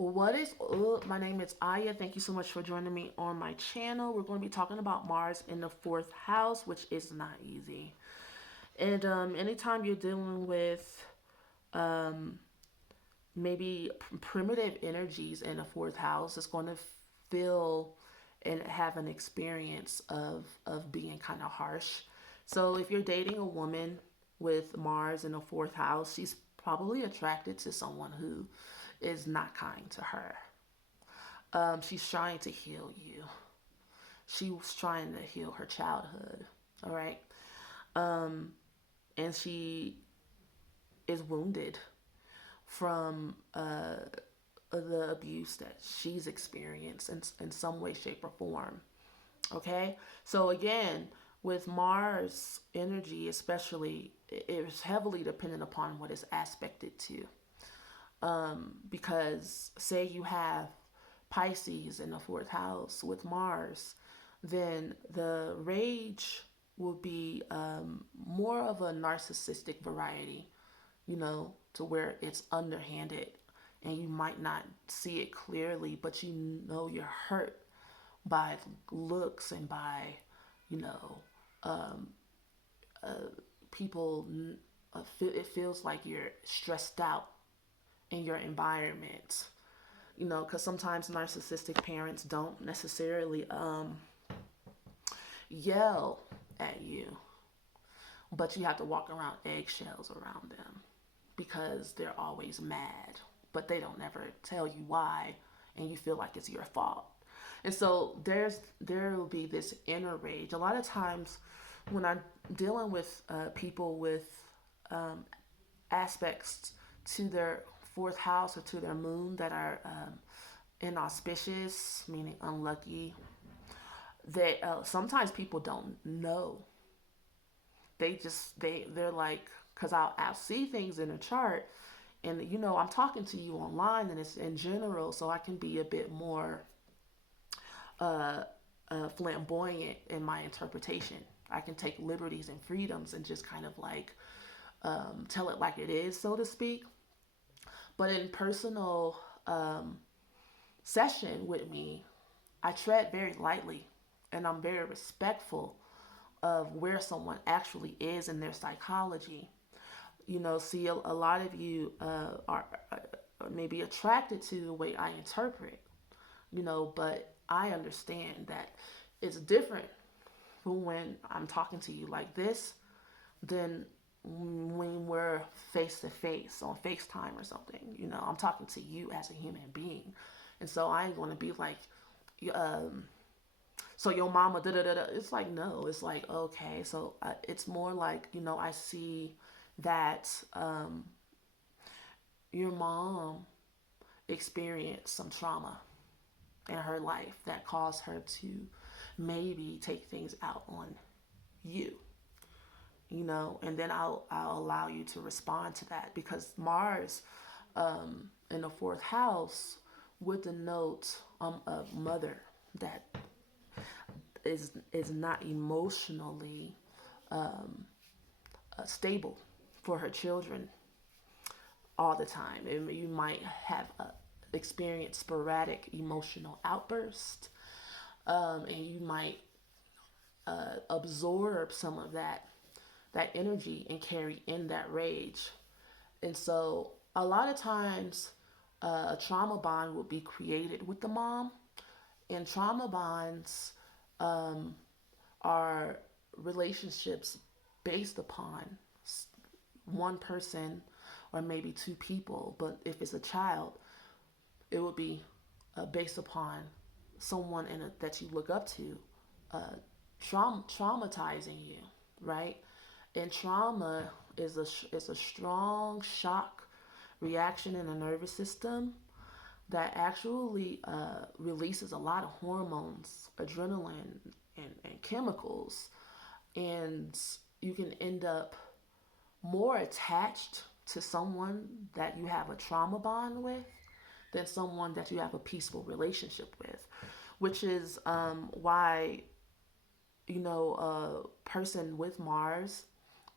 My name is Aya. Thank you so much for joining me on my channel. We're going to be talking about Mars in the fourth house, which is not easy. And anytime you're dealing with um, maybe primitive energies in the fourth house, it's going to feel and have an experience of being kind of harsh. So if you're dating a woman with Mars in the fourth house, she's probably attracted to someone who is not kind to her. She's trying to heal you. She was trying to heal her childhood. All right. Um, and she is wounded from the abuse that she's experienced in some way, shape, or form. Okay. So, again, with Mars energy, especially, it is heavily dependent upon what is aspected to. Because, say, you have Pisces in the fourth house with Mars, then the rage will be more of a narcissistic variety, to where it's underhanded and you might not see it clearly, but you know you're hurt by looks and by, you know, um, people. It feels like you're stressed out in your environment, because sometimes narcissistic parents don't necessarily yell at you, but you have to walk around eggshells around them because they're always mad, but they don't ever tell you why, and you feel like it's your fault. And so there will be this inner rage. A lot of times when I'm dealing with people with um, aspects to their fourth house or to their moon that are inauspicious, meaning unlucky, that sometimes people don't know. They're like, because I'll see things in a chart, and I'm talking to you online and it's in general, so I can be a bit more uh, flamboyant in my interpretation. I can take liberties and freedoms and just kind of like tell it like it is, so to speak. But in personal session with me, I tread very lightly and I'm very respectful of where someone actually is in their psychology. See, a lot of you are maybe attracted to the way I interpret, but I understand that it's different from when I'm talking to you like this than when we're face to face on FaceTime or something. I'm talking to you as a human being. And so I ain't going to be like, um, so your mama, da da da da. It's like, no, it's like, okay. So it's more like, I see that your mom experienced some trauma in her life that caused her to maybe take things out on you, and then I'll allow you to respond to that, because Mars in the fourth house would denote a mother that is not emotionally stable for her children all the time. You might have experienced sporadic emotional outbursts, and you might absorb some of that energy and carry in that rage. And so a lot of times a trauma bond will be created with the mom, and trauma bonds are relationships based upon one person or maybe two people. But if it's a child, it would be based upon someone that you look up to, traumatizing you, right? And trauma is a strong shock reaction in the nervous system that actually releases a lot of hormones, adrenaline, and chemicals, and you can end up more attached to someone that you have a trauma bond with than someone that you have a peaceful relationship with, which is why a person with Mars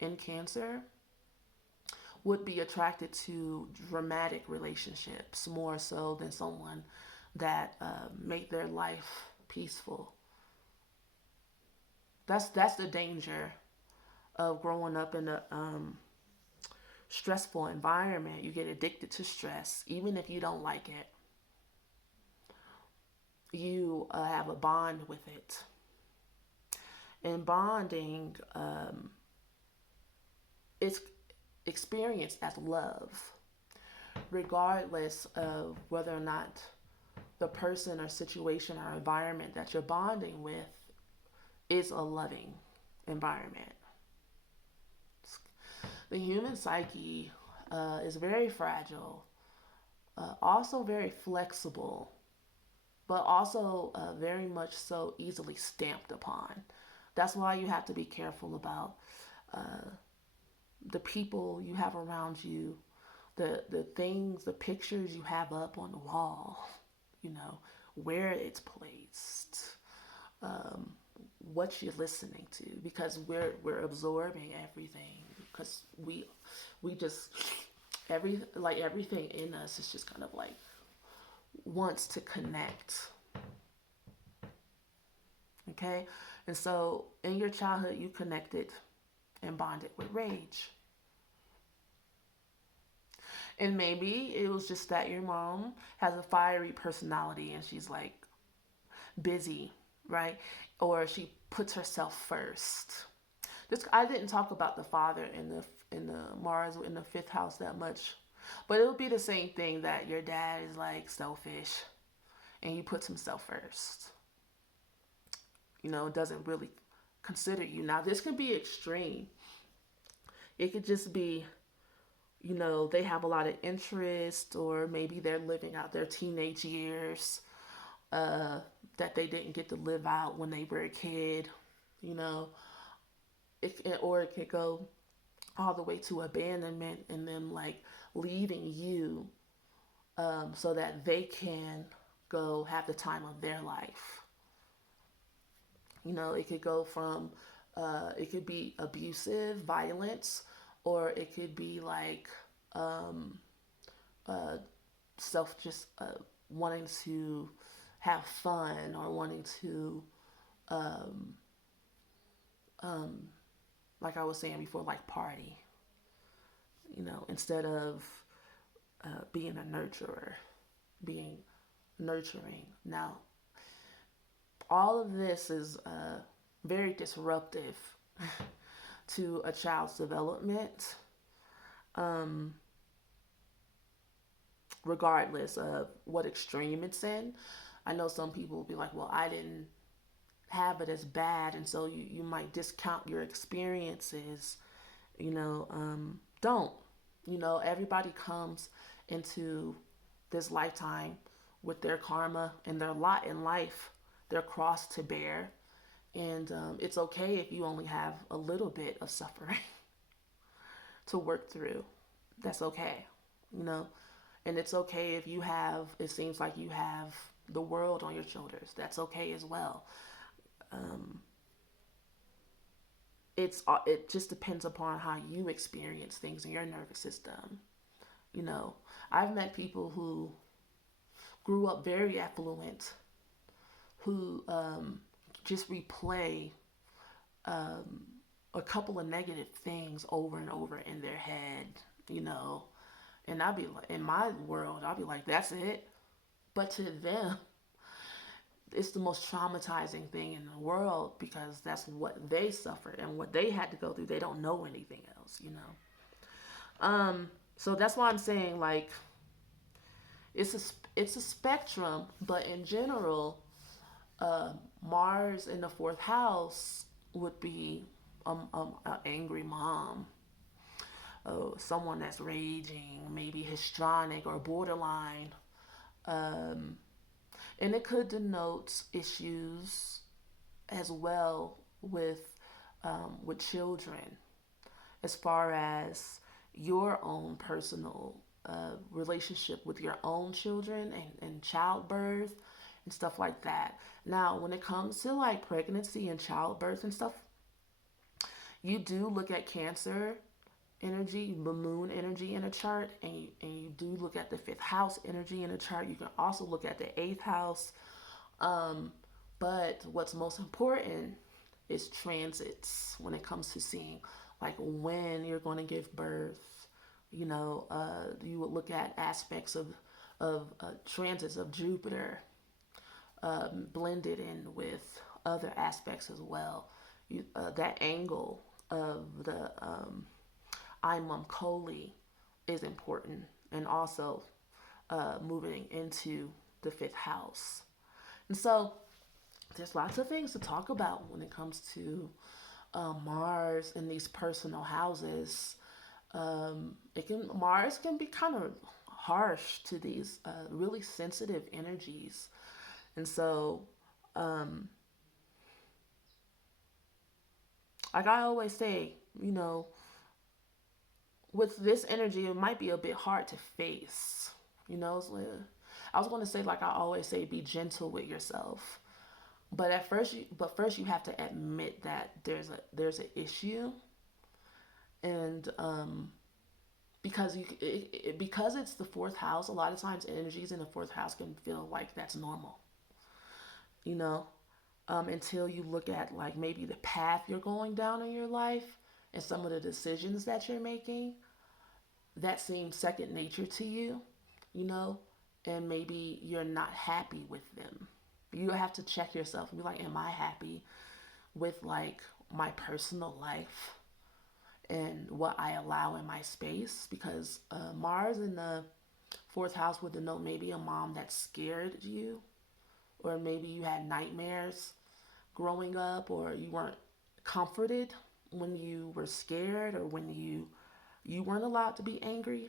in Cancer would be attracted to dramatic relationships more so than someone that make their life peaceful. That's the danger of growing up in a stressful environment. You get addicted to stress, even if you don't like it. You have a bond with it, and bonding is experienced as love, regardless of whether or not the person or situation or environment that you're bonding with is a loving environment. The human psyche is very fragile, also very flexible, but also very much so easily stamped upon. That's why you have to be careful about the people you have around you, the things, the pictures you have up on the wall, you know, where it's placed, what you're listening to, because we're absorbing everything, because we just everything in us is just kind of like wants to connect. Okay? And so in your childhood you connected and bonded with rage. And maybe it was just that your mom has a fiery personality and she's like busy, right? Or she puts herself first. This I didn't talk about the father in the Mars in the fifth house that much, but it would be the same thing, that your dad is like selfish and he puts himself first. You know, doesn't really consider you. Now this could be extreme. It could just be, you know, they have a lot of interest, or maybe they're living out their teenage years that they didn't get to live out when they were a kid, you know. Or it could go all the way to abandonment and them like leaving you so that they can go have the time of their life. You know, it could go from, it could be abusive, violence, or it could be like just wanting to have fun, or wanting to, like I was saying before, like party, you know, instead of being a nurturer, being nurturing. Now, all of this is very disruptive to a child's development, regardless of what extreme it's in. I know some people will be like, well, I didn't have it as bad, and so you might discount your experiences. You know, don't. You know, everybody comes into this lifetime with their karma and their lot in life, their cross to bear. And it's okay if you only have a little bit of suffering to work through. That's okay, you know. And it's okay if you have, it seems like you have the world on your shoulders. That's okay as well. It just depends upon how you experience things in your nervous system. You know, I've met people who grew up very affluent, who just replay a couple of negative things over and over in their head, you know. And I'd be like, in my world, I'd be like, that's it. But to them, it's the most traumatizing thing in the world, because that's what they suffered and what they had to go through. They don't know anything else, you know. So that's why I'm saying, like, it's a spectrum, but in general, Mars in the fourth house would be an angry mom, someone that's raging, maybe histrionic or borderline. And it could denote issues as well with children, as far as your own personal relationship with your own children, and childbirth and stuff like that. Now, when it comes to like pregnancy and childbirth and stuff, you do look at Cancer energy, the moon energy in a chart, and you do look at the fifth house energy in a chart, you can also look at the eighth house. Um, but what's most important is transits when it comes to seeing like when you're going to give birth. You would look at aspects of transits of Jupiter blended in with other aspects as well. That angle of the Imam Koli is important, and also moving into the fifth house. And so there's lots of things to talk about when it comes to Mars in these personal houses. Mars can be kind of harsh to these really sensitive energies, and so um, like I always say, with this energy, it might be a bit hard to face. I was going to say, like I always say, be gentle with yourself. But first you have to admit that there's an issue, and because it's the fourth house, a lot of times energies in the fourth house can feel like that's normal. You know, until you look at like maybe the path you're going down in your life and some of the decisions that you're making that seem second nature to you, you know, and maybe you're not happy with them. You have to check yourself and be like, am I happy with like my personal life and what I allow in my space? Because Mars in the fourth house would denote maybe a mom that scared you, or maybe you had nightmares growing up, or you weren't comforted when you were scared, or when you weren't allowed to be angry.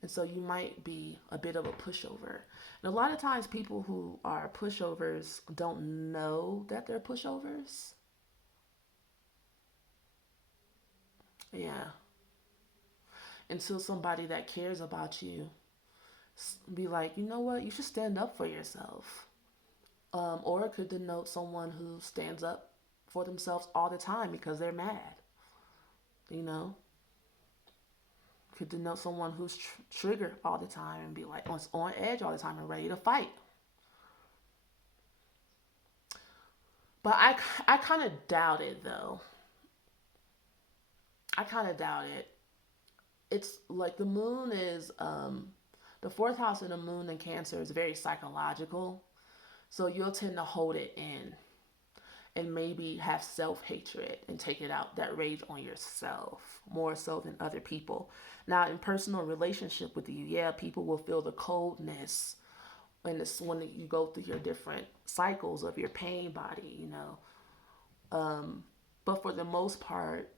And so you might be a bit of a pushover. And a lot of times people who are pushovers don't know that they're pushovers. Yeah. Until somebody that cares about you be like, you know what, you should stand up for yourself. Or it could denote someone who stands up for themselves all the time because they're mad. You know, could denote someone who's triggered all the time and be like on edge all the time and ready to fight. But I kind of doubt it though. I kind of doubt it. It's like the fourth house of the moon in Cancer is very psychological. So you'll tend to hold it in and maybe have self hatred and take it out, that rage, on yourself more so than other people. Now, in personal relationship with you, yeah, people will feel the coldness when you go through your different cycles of your pain body. But for the most part,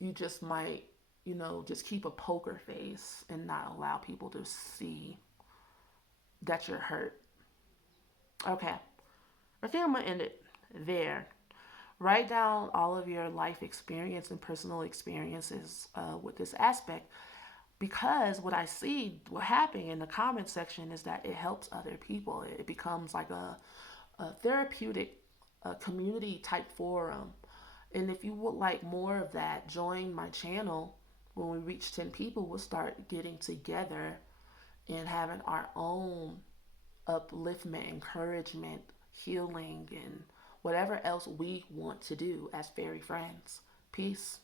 you just might, just keep a poker face and not allow people to see that you're hurt. Okay, I think I'm gonna end it there. Write down all of your life experience and personal experiences with this aspect, because what I see what happening in the comment section is that it helps other people. It becomes like a therapeutic community type forum. And if you would like more of that, join my channel. When we reach 10 people, we'll start getting together and having our own upliftment, encouragement, healing, and whatever else we want to do as fairy friends. Peace.